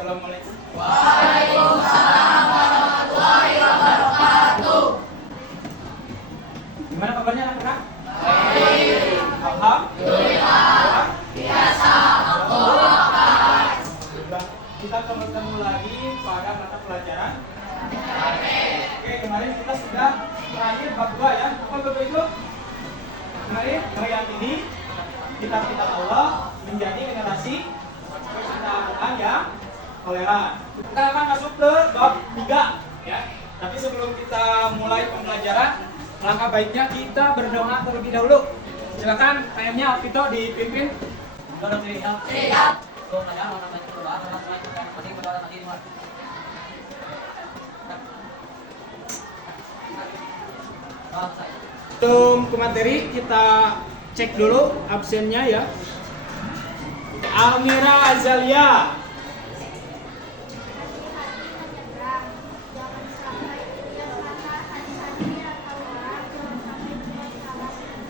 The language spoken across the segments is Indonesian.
Assalamualaikum. Waalaikumsalam warahmatullahi wabarakatuh. Gimana kabarnya anak-anak? Baik. Alhamdulillah. Biasa. Allah. Kita ketemu lagi pada mata pelajaran. Oke, kemarin kita sudah terakhir bab 2 ya. Apa bab itu? Kemarin yang ini kitab-kitab Allah menjadi generasi kecintaan yang toleran. Kita akan masuk ke bab 3 ya. Tapi sebelum kita mulai pembelajaran, langkah baiknya kita berdoa terlebih dahulu. Silakan kayaknya Alvito dipimpin. Siap. Sebelum ke materi, kita cek dulu absennya ya. Almira Azalia.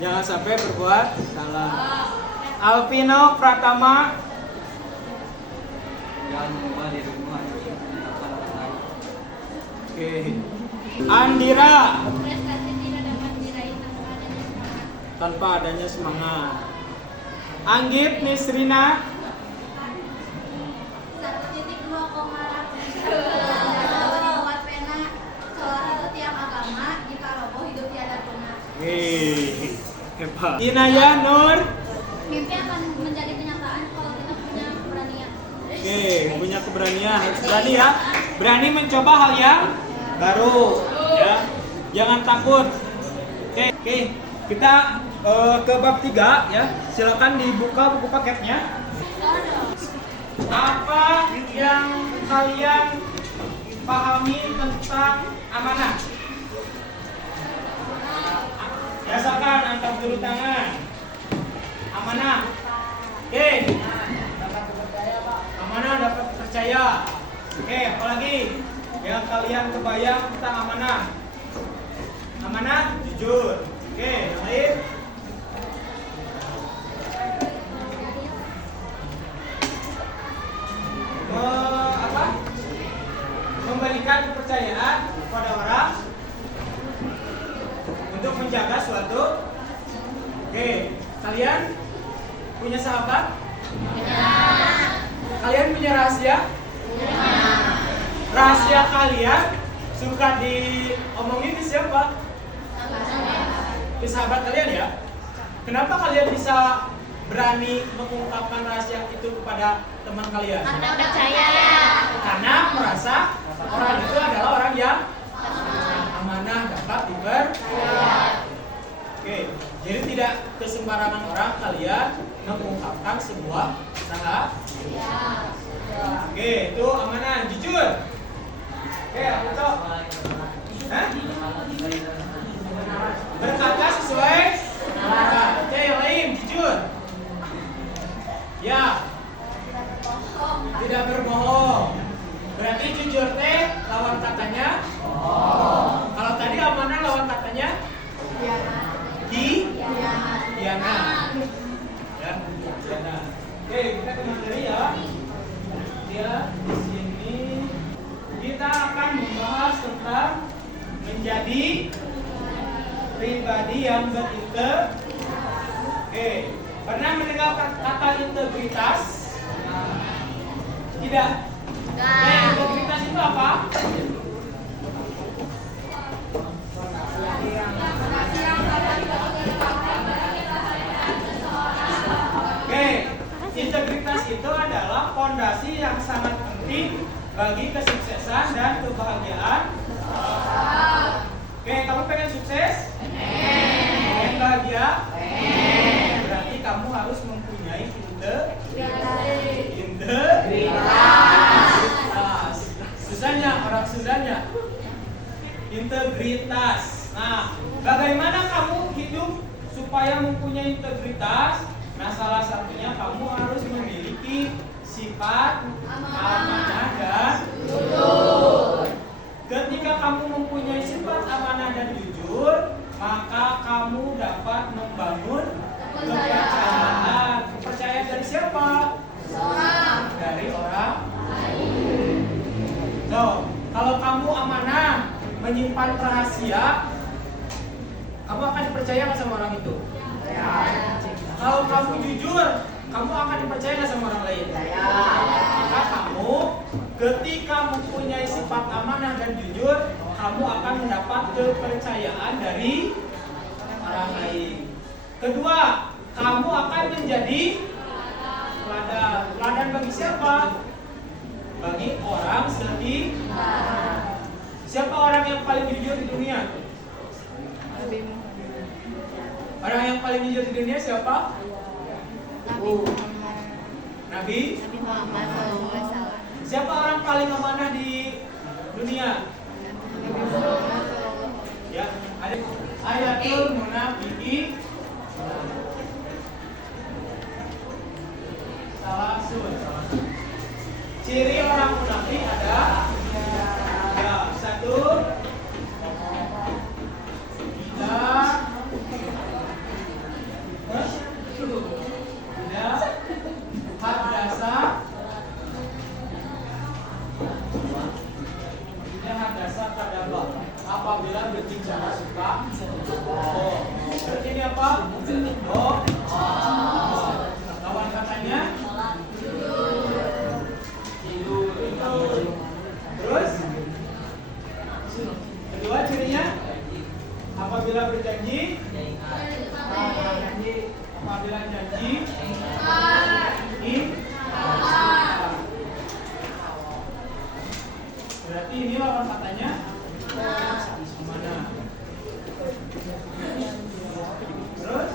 Jangan sampai berbuat salah. Alvino Pratama. Oke. Andira. Tanpa adanya semangat. Anggit Nisrina. 1.2 buat pena sholat itu tiap agama jika roboh hidup tiada guna. Hebat. Inaya Nur. Mimpi akan menjadi kenyataan kalau kita punya keberanian. Punya keberanian, harus berani ya. Berani mencoba hal yang baru ya. Jangan takut. Oke. Kita ke bab 3 ya. Silakan dibuka buku paketnya. Apa yang kalian pahami tentang amanah? Biasakan angkat dulu tangan. Amanah. Oke. Amanah dapat percaya. Oke, apalagi yang kalian kebayang tentang amanah? Amanah jujur. Oke, yang lain? Memberikan kepercayaan kepada orang untuk menjaga suatu. Oke, kalian punya sahabat? Kalian punya rahasia? Rahasia kalian suka diomongin di siapa? Di sahabat kalian ya? Kenapa kalian bisa berani mengungkapkan rahasia itu kepada teman kalian? Karena percaya. Karena merasa orang itu adalah orang yang amanah, dapat dipercaya. Oke, jadi tidak kesembarangan orang kalian mengungkapkan sebuah rahasia. Oke, itu amanah, jujur. Oke, Alvito. Berkata sesuai kebenaran. Oke, yang lain jujur. Ya. Tidak berbohong. Berarti jujur teh lawan katanya bohong. Kalau tadi amanah lawan katanya khianat. Ya, khianat. Oke, kita ke materi ya. Ya, di sini kita akan membahas tentang menjadi pribadi yang berintegritas. Oke, pernah mendengar kata integritas? Tidak. Integritas itu apa? Oke, integritas itu adalah fondasi yang sangat penting bagi kesuksesan dan kebahagiaan. Oke, kamu pengen sukses? Pengen bahagia? Berarti kamu harus mempunyai integritas. Susahnya integritas. Nah, bagaimana kamu hidup supaya mempunyai integritas? Nah, salah satunya kamu harus memiliki sifat amanah dan jujur. Ketika kamu mempunyai sifat amanah dan jujur, maka kamu dapat membangun kepercayaan. Kepercayaan dari siapa? Dari orang lain. menyimpan rahasia, kamu akan dipercaya nggak sama orang itu? Kalau kamu jujur, kamu akan dipercaya nggak sama orang lain? Maka kamu ketika mempunyai sifat amanah dan jujur, kamu akan mendapat kepercayaan dari orang lain. Kedua, kamu akan menjadi teladan. Teladan bagi siapa? Bagi orang sekitar. Siapa orang yang paling jujur di dunia? Orang yang paling jujur di dunia siapa? Nabi Muhammad SAW. Siapa orang paling amanah di dunia? Ya, ada ayatul munafiqi salasun. Ciri orang munafik ada ya, satu, tidak hadasa, tidak hadasa kadabah. Apabila berbicara suka bohong. Berarti ini apa? Bohong. Lawan katanya tidur. Terus kedua cirinya apabila berjanji, apabila janji berarti ini lawan katanya mana? Terus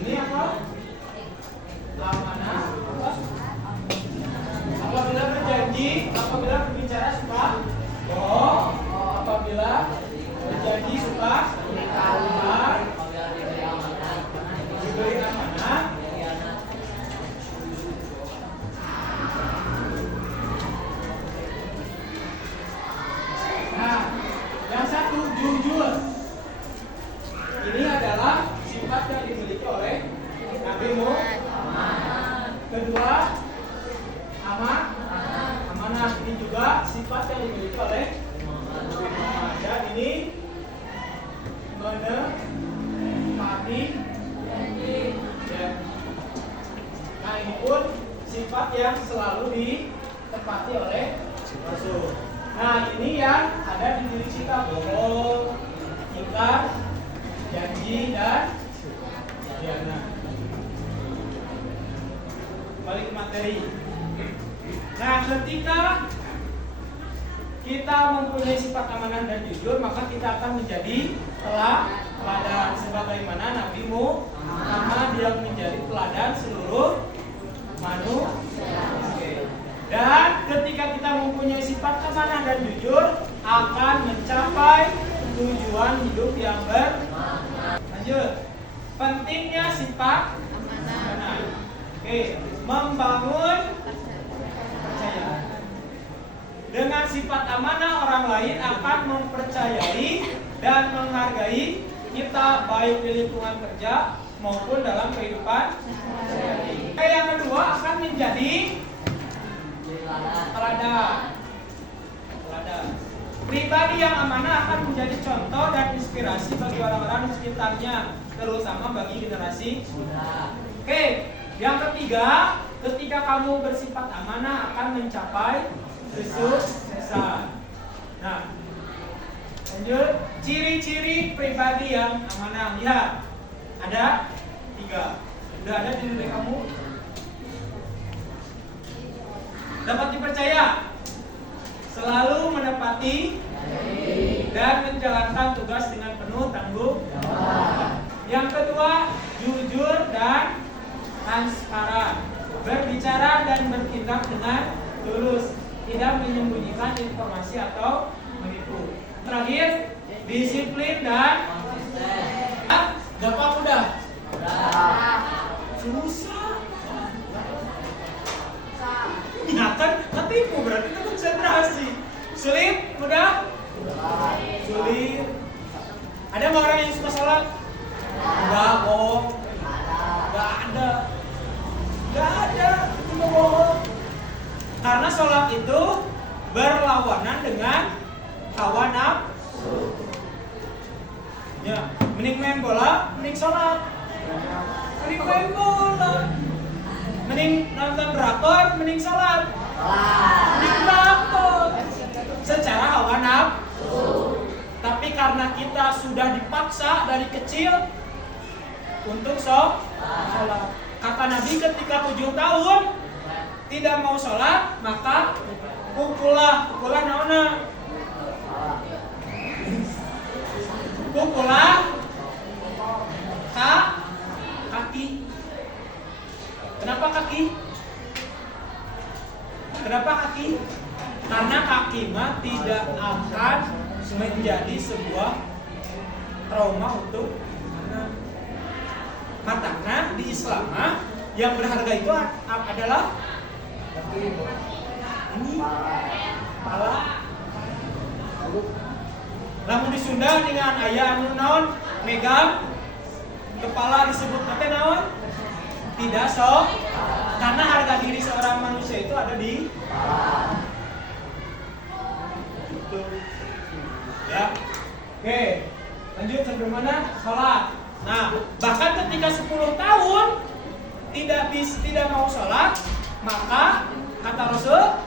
ini apa? Amanah. Apabila berjanji, apabila berbicara suka bohong, apabila berjanji suka ingkar, diberi amanah. Nah, yang satu jujur. Ini adalah sifat yang dimiliki oleh Nabi Muhammad. Kedua, amanah. Ini juga sifat yang dimiliki oleh Nabi Muhammad. Dan ini menepati janji. Ya. Nah, ini pun sifat yang selalu ditepati oleh Rasul. Nah, ini yang ada di diri kita: bohong, ingkar, janji, dan khianat. Balik ke materi. Nah, ketika kita mempunyai sifat amanah dan jujur, maka kita akan menjadi teladan sebagaimana Nabi Muhammad yang menjadi teladan seluruh manusia. Dan ketika kita mempunyai sifat amanah dan jujur, akan mencapai tujuan hidup yang lanjut. Pentingnya sifat amanah. Oke, membangun kepercayaan. Dengan sifat amanah, orang lain akan mempercayai dan menghargai kita baik di lingkungan kerja maupun dalam kehidupan sehari-hari. Yang kedua akan menjadi teladan. Pribadi yang amanah akan menjadi contoh dan inspirasi bagi orang-orang di sekitarnya, terutama bagi generasi muda. Oke, yang ketiga, ketika kamu bersifat amanah akan mencapai kesuksesan. Nah, lanjut. Ciri-ciri pribadi yang amanah. Lihat, ada 3. Sudah ada di diri kamu? Dapat dipercaya, selalu menepati dan menjalankan tugas dengan penuh tanggung jawab. Yang kedua, jujur dan transparan, berbicara dan bertindak dengan tulus, tidak menyembunyikan informasi atau menipu. Terakhir, disiplin dan konsisten. Gampang mudah? Susah. Ya kan, ketipu berarti itu konsentrasi. Sulit, mudah? Sulit. Ada nggak orang yang suka salah? Enggak kok. Enggak ada. Itu bohong. Karena sholat itu berlawanan dengan hawa nafsu. Ya, mending main bola, mending sholat. Mending main bola, mending nonton drakor, mending sholat. Mending drakor. Secara hawa nafsu. Tapi karena kita sudah dipaksa dari kecil untuk sholat. Kata Nabi ketika 7 tahun tidak mau sholat, maka pukulah naona. Pukulah kaki. Kenapa kaki? Karena kaki mah tidak akan menjadi sebuah trauma untuk anak. Makanya di Islam yang berharga itu adalah ini kepala. Lamun di Sunda dengan ayah anu naon megang kepala disebut teh naon? Tidak karena harga diri seorang manusia itu ada di itu. Ya. Oke, lanjut sampai mana? Sholat. Nah, bahkan ketika 10 tahun tidak mau sholat, maka kata Rasul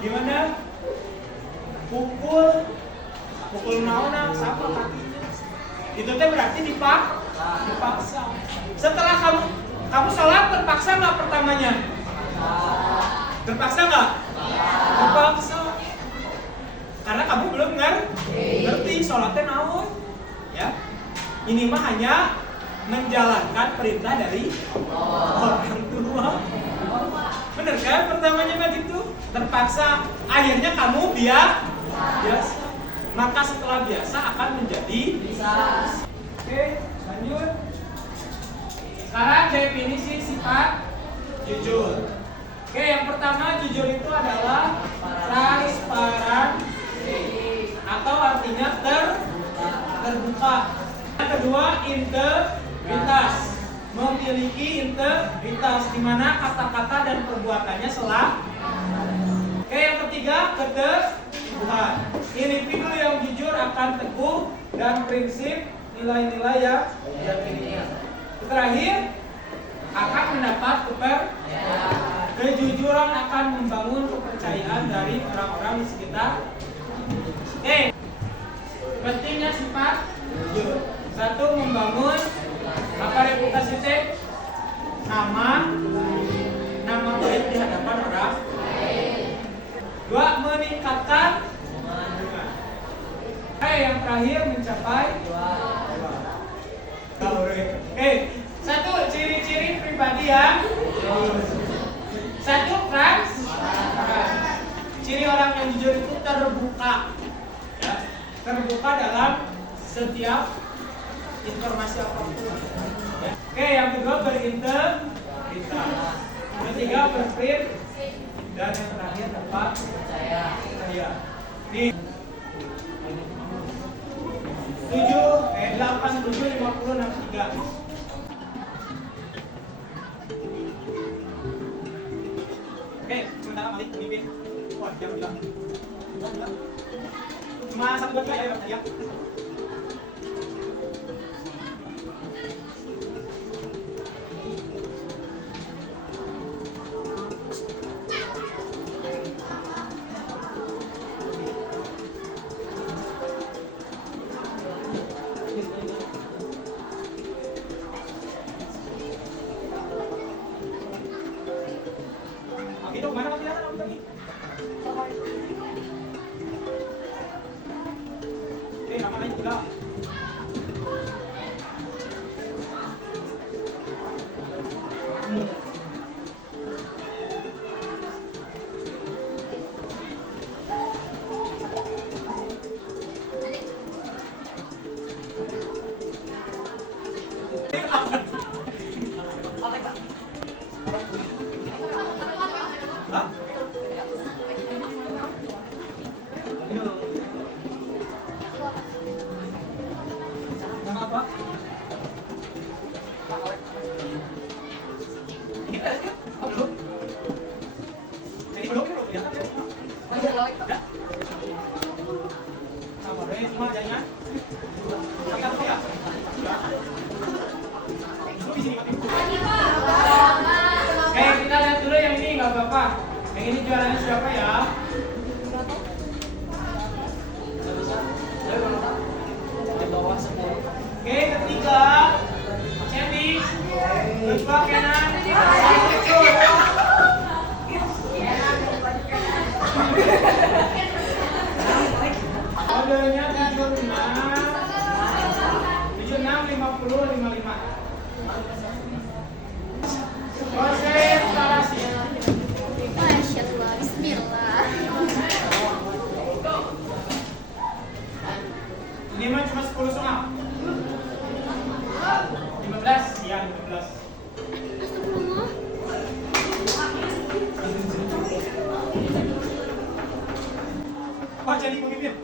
gimana? Pukul naona siapa kakinya? Itu teh berarti dipaksa. Setelah kamu sholat terpaksa nggak pertamanya? Terpaksa nggak? Terpaksa. Karena kamu belum ngerti sholatnya naon. Ya, ini mah hanya menjalankan perintah dari orang tua. Bener kan? Pertamanya begitu. Terpaksa. Akhirnya kamu biasa. Maka setelah biasa akan menjadi bisa. Oke, lanjut. Sekarang definisi sifat jujur. Oke, yang pertama jujur itu adalah transparan atau artinya terbuka. Yang kedua integritas, memiliki integritas di mana kata-kata dan perbuatannya selaras. Oke, yang ketiga keteguhan. Individu yang jujur akan teguh dan prinsip nilai-nilai yang diyakininya. Terakhir akan mendapat kejujuran akan membangun kepercayaan dari orang-orang di sekitar. Oke, pentingnya sifat jujur. 1. Membangun apa reputasi teh? Nama baik di hadapan orang. 2. Meningkatkan. Yang terakhir mencapai. Oke, 1. Ciri-ciri pribadi yang 1. Transparan. Ciri orang yang jujur itu terbuka, ya, terbuka dalam setiap informasi apapun. Ya. Oke, yang kedua berintegritas. Ketiga berprinsip. Dan yang terakhir dapat percaya. Di 8, 7, 50, 63. Oke, sementara Malik memimpin. Wah, jam bilang. Cuma 1 2 ya. Itu kemana Mas Diana? Oke, namanya juga. Hah? Nama apa? Kita Angkat ya. Lu di sini mati. Oke, kita lihat dulu yang ini nggak apa-apa. Yang ini jualannya siapa ya? Oke, ketiga Sandy. Kedua Kenan. Kodenya 76 50 55. Proses instalasi. Masya Allah, Bismillah. Ini mah cuma 10 soal. 15, ya 15. Astagfirullah. Pak jadi pemimpin.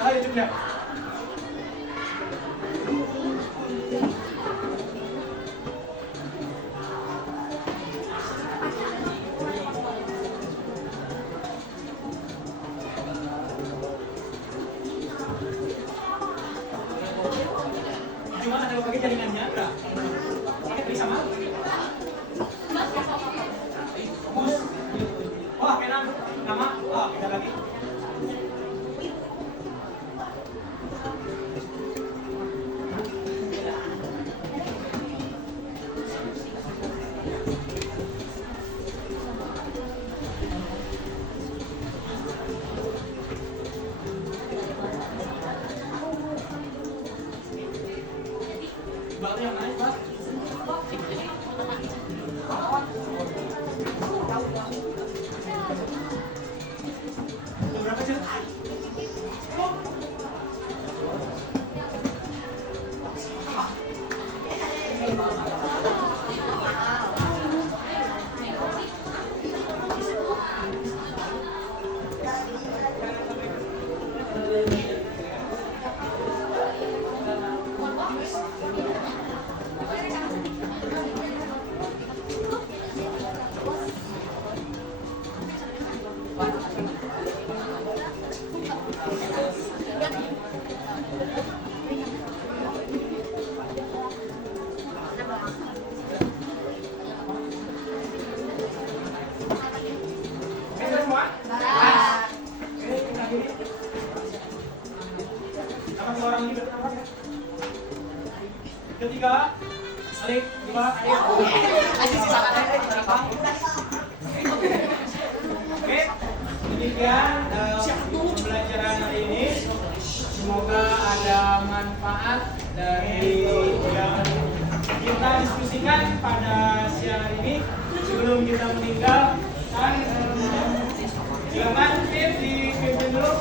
Ayo juga. Gimana kalau pakai jaringannya? Enggak. Pakai beri sama. Bus. Wah, Kenan. Nama? Ah, kita lagi. Batu yang naik, Pak. Berapa sih? Ketiga, alik, dua, Oke, demikian pembelajaran hari ini. Semoga ada manfaat dari yang kita diskusikan pada siang hari ini. Sebelum kita meninggal, silakan Fit dipimpin dulu.